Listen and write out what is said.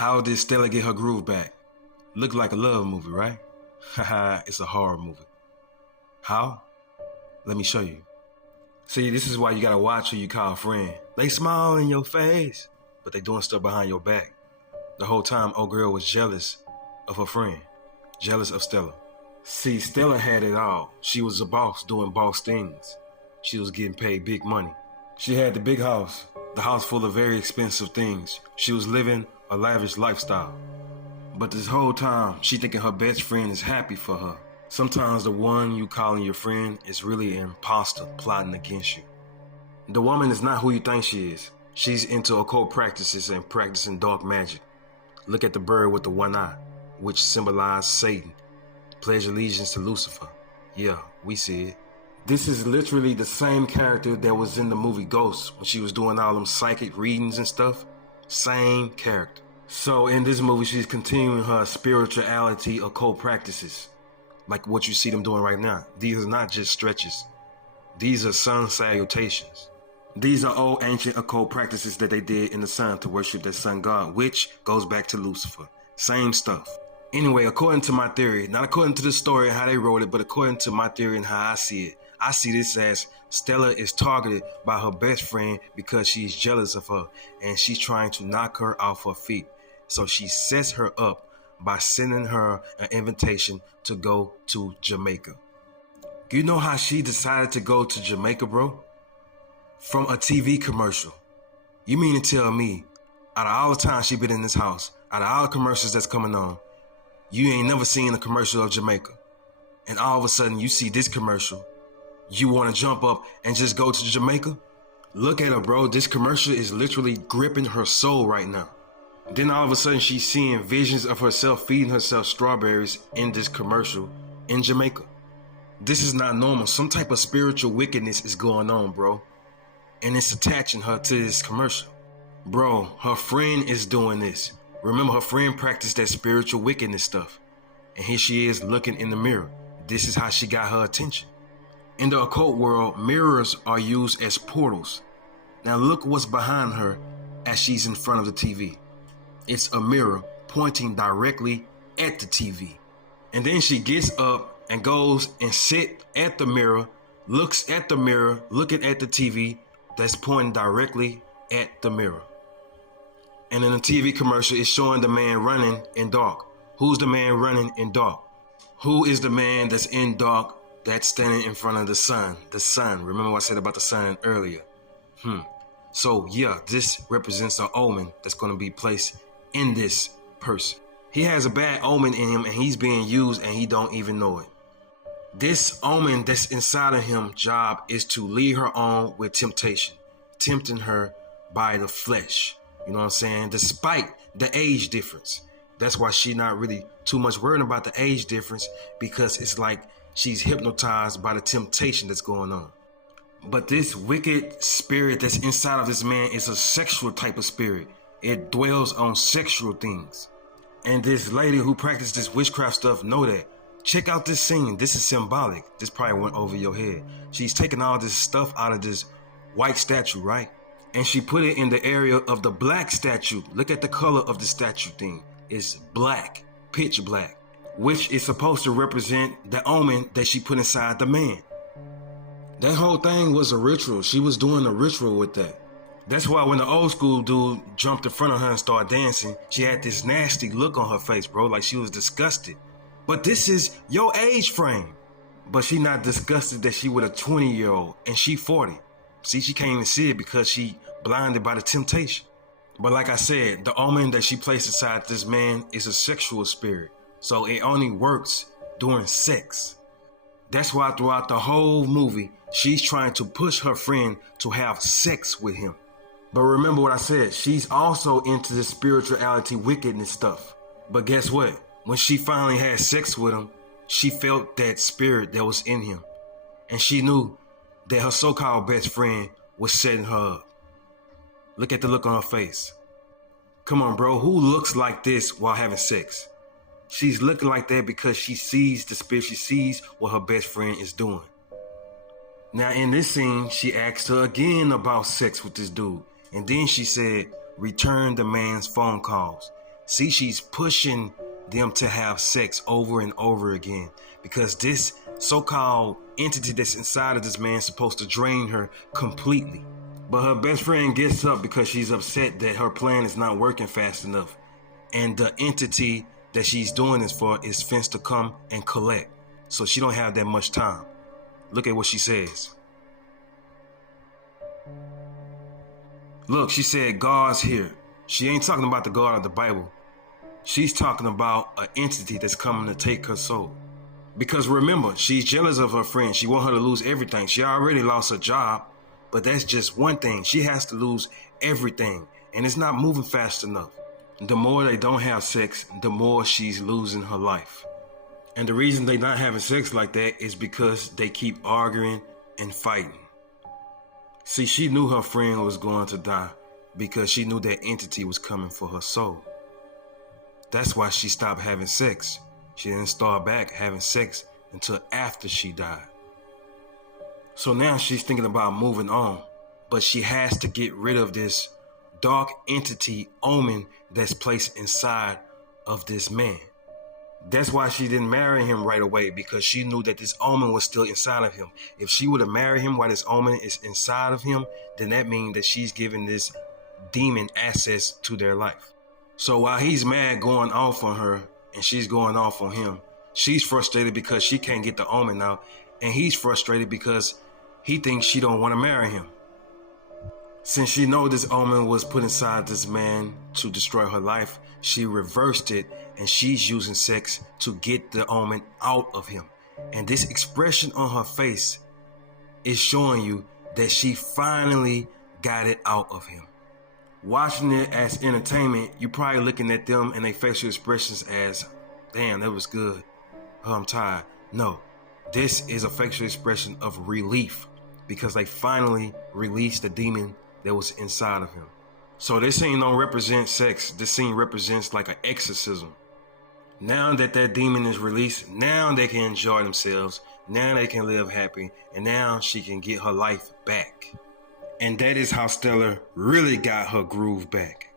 How did Stella get her groove back? Looked like a love movie, right? Haha, it's a horror movie. How? Let me show you. See, this is why you gotta watch who you call a friend. They smile in your face, but they doing stuff behind your back. The whole time, old girl was jealous of her friend. Jealous of Stella. See, Stella had it all. She was a boss doing boss things. She was getting paid big money. She had the big house, the house full of very expensive things. She was living a lavish lifestyle. But this whole time, she thinking her best friend is happy for her. Sometimes the one you calling your friend is really an imposter plotting against you. The woman is not who you think she is. She's into occult practices and practicing dark magic. Look at the bird with the one eye, which symbolizes Satan. Pledge allegiance to Lucifer. Yeah, we see it. This is literally the same character that was in the movie Ghost when she was doing all them psychic readings and stuff. Same character. So in this movie, she's continuing her spirituality occult practices. Like what you see them doing right now. These are not just stretches. These are sun salutations. These are old ancient occult practices that they did in the sun to worship their sun god, which goes back to Lucifer. Same stuff. Anyway, according to my theory, not according to the story and how they wrote it, but according to my theory and how I see it, I see this as Stella is targeted by her best friend because she's jealous of her and she's trying to knock her off her feet. So she sets her up by sending her an invitation to go to Jamaica. You know how she decided to go to Jamaica, bro? From a TV commercial. You mean to tell me, out of all the time she been in this house, out of all the commercials that's coming on, you ain't never seen a commercial of Jamaica. And all of a sudden you see this commercial. You want to jump up and just go to Jamaica? Look at her, bro. This commercial is literally gripping her soul right now. Then all of a sudden she's seeing visions of herself feeding herself strawberries in this commercial in Jamaica. This is not normal. Some type of spiritual wickedness is going on, bro. And it's attaching her to this commercial. Bro, her friend is doing this. Remember, her friend practiced that spiritual wickedness stuff. And here she is looking in the mirror. This is how she got her attention. In the occult world, mirrors are used as portals. Now look what's behind her as she's in front of the TV. It's a mirror pointing directly at the TV. And then she gets up and goes and sit at the mirror, looks at the mirror, looking at the TV that's pointing directly at the mirror. And in the TV commercial, it's showing the man running in dark. Who's the man running in dark? Who is the man that's in dark that's standing in front of the sun? The sun. Remember what I said about the sun earlier? So yeah, this represents an omen that's going to be placed in this person. He has a bad omen in him and he's being used and he don't even know it. This omen that's inside of him job is to lead her on with temptation, tempting her by the flesh. You know what I'm saying? Despite the age difference. That's why she's not really too much worried about the age difference, because it's like she's hypnotized by the temptation that's going on. But this wicked spirit that's inside of this man is a sexual type of spirit. It dwells on sexual things. And this lady who practiced this witchcraft stuff know that. Check out this scene. This is symbolic. This probably went over your head. She's taking all this stuff out of this white statue, right? And she put it in the area of the black statue. Look at the color of the statue thing. It's black, pitch black, which is supposed to represent the omen that she put inside the man. That whole thing was a ritual. She was doing a ritual with that. That's why when the old school dude jumped in front of her and started dancing, she had this nasty look on her face, bro, like she was disgusted. But this is your age frame. But she not disgusted that she with a 20-year-old and she 40. See, she can't even see it because she blinded by the temptation. But like I said, the omen that she placed inside this man is a sexual spirit. So it only works during sex. That's why throughout the whole movie, she's trying to push her friend to have sex with him. But remember what I said, she's also into the spirituality wickedness stuff. But guess what? When she finally had sex with him, she felt that spirit that was in him. And she knew that her so-called best friend was setting her up. Look at the look on her face. Come on, bro, who looks like this while having sex? She's looking like that because she sees the spirit, she sees what her best friend is doing. Now in this scene, she asked her again about sex with this dude. And then she said, return the man's phone calls. See, she's pushing them to have sex over and over again because this so-called entity that's inside of this man is supposed to drain her completely. But her best friend gets up because she's upset that her plan is not working fast enough. And the entity that she's doing this for is fenced to come and collect. So she don't have that much time. Look at what she says. Look, she said, God's here. She ain't talking about the God of the Bible. She's talking about an entity that's coming to take her soul. Because remember, she's jealous of her friend. She wants her to lose everything. She already lost her job, but that's just one thing. She has to lose everything, and it's not moving fast enough. The more they don't have sex, the more she's losing her life. And the reason they're not having sex like that is because they keep arguing and fighting. See, she knew her friend was going to die because she knew that entity was coming for her soul. That's why she stopped having sex. She didn't start back having sex until after she died. So now she's thinking about moving on, but she has to get rid of this dark entity omen that's placed inside of this man. That's why she didn't marry him right away, because she knew that this omen was still inside of him. If she would have married him while this omen is inside of him, then that means that she's giving this demon access to their life. So while he's mad going off on her and she's going off on him, she's frustrated because she can't get the omen out, and he's frustrated because he thinks she don't want to marry him. Since she knows this omen was put inside this man to destroy her life, she reversed it, and she's using sex to get the omen out of him. And this expression on her face is showing you that she finally got it out of him. Watching it as entertainment, you're probably looking at them and their facial expressions as, damn, that was good. Oh, I'm tired. No, this is a facial expression of relief because they finally released the demon that was inside of him. So this scene don't represent sex. This scene represents like an exorcism. Now that that demon is released, now they can enjoy themselves. Now they can live happy. And now she can get her life back. And that is how Stellar really got her groove back.